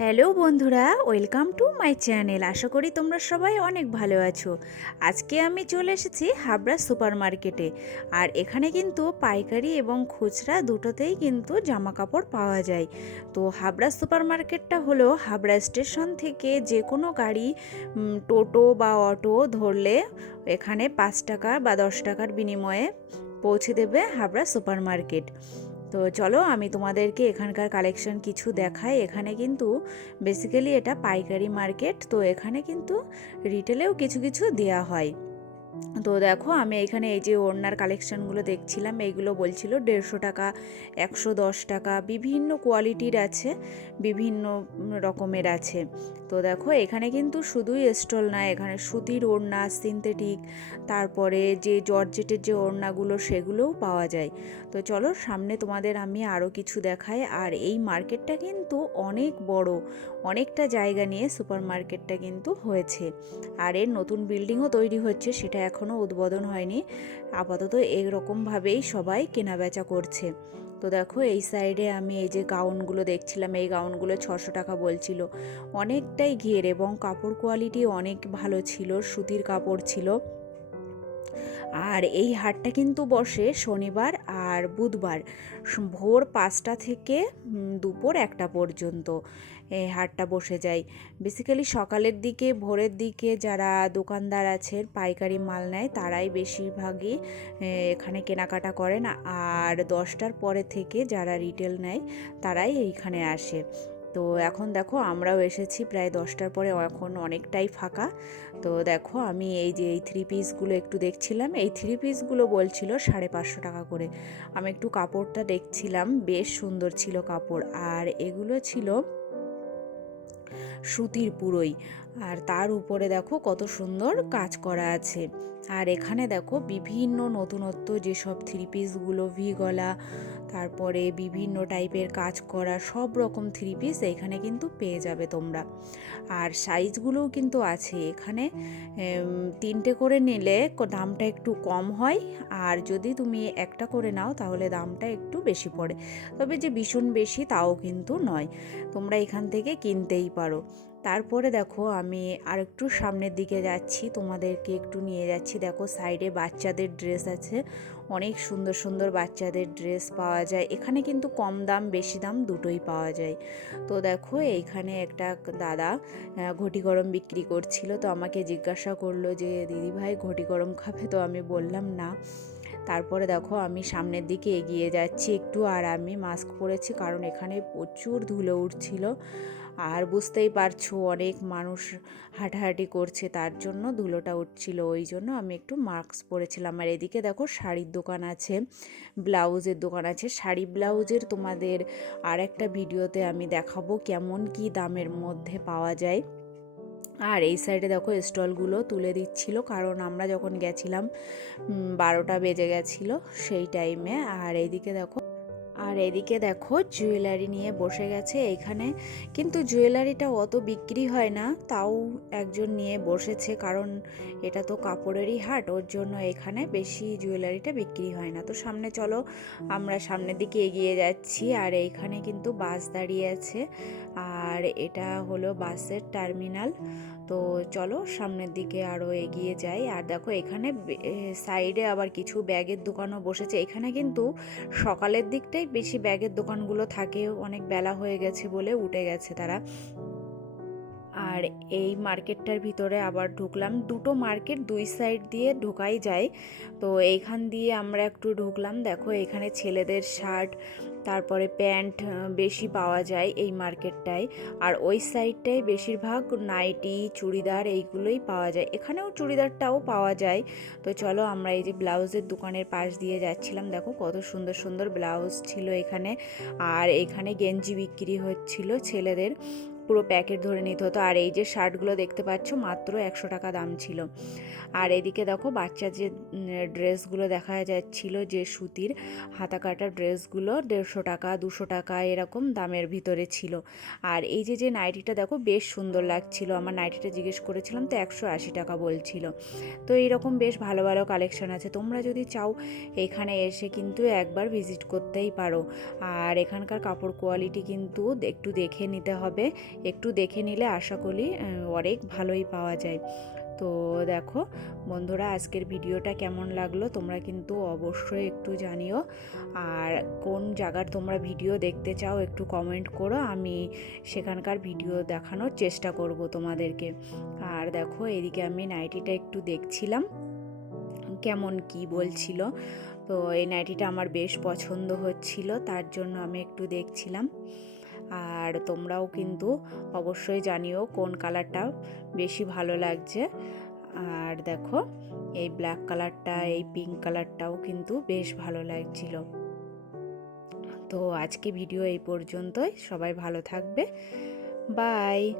Hello বন্ধুরা, welcome to my channel. আশা করি তোমরা সবাই অনেক ভালো আছো। আজকে আমি চলে এসেছি হাবড়া সুপার মার্কেটে আর এখানে কিন্তু পাইকারি এবং খুচরা দুটোতেই কিন্তু জামা কাপড় পাওয়া যায়। তো হাবড়া সুপার মার্কেটটা হলো হাবড়া স্টেশন থেকে যে কোনো গাড়ি টোটো বা অটো ধরলে এখানে পাঁচ টাকা বা দশ টাকার বিনিময়ে পৌঁছে দেবে হাবড়া সুপার মার্কেট তো চলো আমি তোমাদেরকে এখানকার কালেকশন কিছু দেখাই। এখানে কিন্তু বেসিক্যালি এটা পাইকারি মার্কেট তো এখানে কিন্তু রিটেলেও কিছু কিছু দেয়া হয়। তো দেখো আমি এখানে এই যে ওড়নার কালেকশনগুলো দেখছিলাম, এইগুলো বলছিল দেড়শো টাকা, একশো দশ টাকা, বিভিন্ন কোয়ালিটির আছে, বিভিন্ন রকমের আছে। তো দেখো, এখানে কিন্তু শুধুই স্টল না, এখানে সুতির ওড়না সিনথেটিক তারপরে যে জর্জেটের যে ওড়নাগুলো সেগুলোও পাওয়া যায়। তো চলো, সামনে তোমাদের আমি আরও কিছু দেখাই। আর এই মার্কেটটা কিন্তু অনেক বড়, অনেকটা জায়গা নিয়ে সুপার মার্কেটটা কিন্তু হয়েছে। আর এর নতুন বিল্ডিংও তৈরি হচ্ছে, সেটা এখনও উদ্বোধন হয়নি। আপাতত এরকমভাবেই সবাই কেনাবেচা করছে। তো দেখো এই সাইডে আমি এই যে গাউনগুলো দেখছিলাম, এই গাউনগুলো ছশো টাকা বলছিল। অনেকটাই ঘের এবং কাপড় কোয়ালিটি অনেক ভালো ছিল, সুতির কাপড় ছিল। আর এই হাটটা কিন্তু বসে শনিবার আর বুধবার, ভোর পাঁচটা থেকে দুপুর একটা পর্যন্ত। হাটটা বসে যায়। বেসিক্যালি সকালের দিকে, ভোরের দিকে যারা দোকানদার আছে, পাইকারি মাল নেয়, তারাই বেশিরভাগই এখানে কেনাকাটা করেন। আর দশটার পরে থেকে যারা রিটেল নেয়, তারাই এইখানে আসে। তো এখন দেখো, আমরাও এসেছি প্রায় দশটার পরে এখন অনেকটাই ফাঁকা। তো দেখো, আমি এই যে, এই থ্রি পিসগুলো একটু দেখছিলাম। এই থ্রি পিসগুলো বলছিল সাড়ে পাঁচশো টাকা করে। আমি একটু কাপড়টা দেখছিলাম, বেশ সুন্দর ছিল কাপড়। আর এগুলো ছিল সুতির পুরোই। আর তার উপরে দেখো কত সুন্দর কাজ করা আছে। আর এখানে দেখো বিভিন্ন নতুনত্ব যেসব থ্রি পিসগুলো ভি গলা তারপরে বিভিন্ন টাইপের কাজ করা সব রকম থ্রি পিস এখানে কিন্তু পেয়ে যাবে তোমরা। আর সাইজগুলোও কিন্তু আছে এখানে। তিনটে করে নিলে দামটা একটু কম হয়। আর যদি তুমি একটা করে নাও তাহলে দামটা একটু বেশি পড়ে। তবে যে ভীষণ বেশি তাও কিন্তু নয়। তোমরা এখান থেকে কিনতেই পারো। তারপরে দেখো আমি আর একটু সামনের দিকে যাচ্ছি, তোমাদেরকে একটু নিয়ে যাচ্ছি। দেখো সাইডে বাচ্চাদের ড্রেস আছে, অনেক সুন্দর সুন্দর বাচ্চাদের ড্রেস পাওয়া যায়। এখানে কিন্তু কম দাম, বেশি দাম দুটোই পাওয়া যায়। তো দেখো এইখানে একটা দাদা ঘটি গরম বিক্রি করছিল, তো আমাকে জিজ্ঞাসা করল যে, দিদি ভাই, ঘটি গরম খাবে? তো আমি বললাম, না। তারপরে দেখো আমি সামনের দিকে এগিয়ে যাচ্ছি একটু, আর আমি মাস্ক পরেছি, কারণ এখানে প্রচুর ধুলো উঠছিল। আর বুঝতেই পারছ অনেক মানুষ হাঁটাহাঁটি করছে, তার জন্য ধুলোটা উঠছিল, ওই জন্য আমি একটু মাস্ক পরেছিলাম। আর এদিকে দেখো শাড়ির দোকান আছে, ব্লাউজের দোকান আছে। শাড়ি ব্লাউজের তোমাদের আর একটা ভিডিওতে আমি দেখাবো কেমন কি দামের মধ্যে পাওয়া যায়। আর এই সাইডে দেখো স্টলগুলো তুলে দিচ্ছিল, কারণ আমরা যখন গেছিলাম বারোটা বেজে গেছিল সেই টাইমে। আর এইদিকে দেখো আর এদিকে দেখো জুয়েলারি নিয়ে বসে গেছে এইখানে কিন্তু জুয়েলারিটা অত বিক্রি হয় না, তাও একজন নিয়ে বসেছে, কারণ এটা তো কাপড়েরই হাট, ওর জন্য এখানে বেশি জুয়েলারিটা বিক্রি হয় না। তো সামনে চলো, আমরা সামনের দিকে এগিয়ে যাচ্ছি, আর এইখানে কিন্তু বাস দাঁড়িয়ে আছে। আর এটা হলো বাসের টার্মিনাল। তো চলো সামনের দিকে আরও এগিয়ে যাই। আর দেখো এখানে সাইডে আবার কিছু ব্যাগের দোকানও বসেছে। এখানে কিন্তু সকালের দিকটাই বেশি ব্যাগের দোকানগুলো থাকে। অনেক বেলা হয়ে গেছে বলে উঠে গেছে তারা। আর এই মার্কেটটার ভিতরে আবার ঢুকলাম। দুটো মার্কেট দুই সাইড দিয়ে ঢোকাই যায়। তো এইখান দিয়ে আমরা একটু ঢুকলাম। দেখো এখানে ছেলেদের শার্ট, তারপরে প্যান্ট বেশি পাওয়া যায় এই মার্কেটটায়। আর ওই সাইডটায় বেশিরভাগ নাইটি, চুড়িদার এইগুলোই পাওয়া যায়। এখানেও চুড়িদারটাও পাওয়া যায়। তো চলো আমরা এই যে ব্লাউজের দোকানের পাশ দিয়ে যাচ্ছিলাম। দেখো কত সুন্দর সুন্দর ব্লাউজ ছিল এখানে। আর এখানে গেঞ্জি বিক্রি হচ্ছিল ছেলেদের। পুরো প্যাকেট ধরে নিতে হতো। আর এই যে শার্টগুলো দেখতে পাচ্ছ, মাত্র একশো টাকা দাম ছিল। আর এদিকে দেখো, বাচ্চা যে ড্রেসগুলো দেখা যাচ্ছিল, যে সুতির হাতা কাটা ড্রেসগুলো, দেড়শো টাকা, দুশো টাকা, এরকম দামের ভিতরে ছিল। আর এই যে যে নাইটিটা দেখো, বেশ সুন্দর লাগছিল। আমার নাইটিটা জিজ্ঞেস করেছিলাম, তো একশো আশি টাকা বলছিল? তো এইরকম বেশ ভালো ভালো কালেকশন আছে। তোমরা যদি চাও, এখানে এসে কিন্তু একবার ভিজিট করতেই পারো। আর এখানকার কাপড় কোয়ালিটি কিন্তু একটু দেখে নিতে হবে। একটু দেখে নিলে আশা করি অনেক ভালোই পাওয়া যায়। তো দেখো, বন্ধুরা আজকের ভিডিওটা কেমন লাগল তোমরা কিন্তু অবশ্যই একটু জানিও। আর কোন জায়গার তোমরা ভিডিও দেখতে চাও একটু কমেন্ট করো, আমি সেখানকার ভিডিও দেখানোর চেষ্টা করব তোমাদেরকে। আর দেখো, এদিকে আমি নাইটিটা একটু দেখছিলাম, কেমন কি বলছিল। তো এই নাইটিটা আমার বেশ পছন্দ হচ্ছিল, তার জন্য আমি একটু দেখছিলাম। আর তোমরাও কিন্তু অবশ্যই জানিও কোন কালারটা বেশি ভালো লাগছে। আর দেখো, এই ব্ল্যাক কালারটা, এই পিঙ্ক কালারটাও কিন্তু বেশ ভালো লাগছিল। তো আজকে ভিডিও এই পর্যন্তই। সবাই ভালো থাকবে। বাই